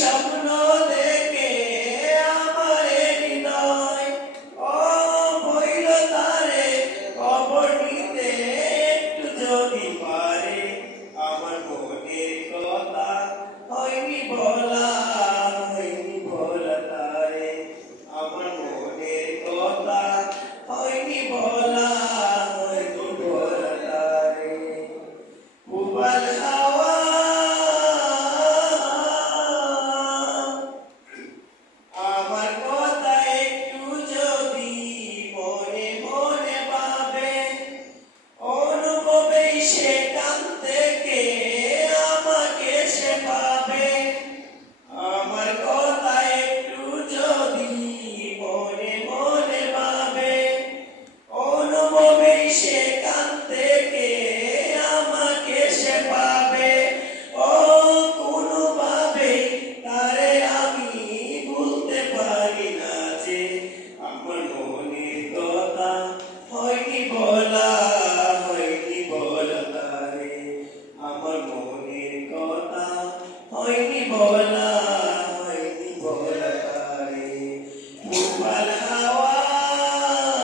salvation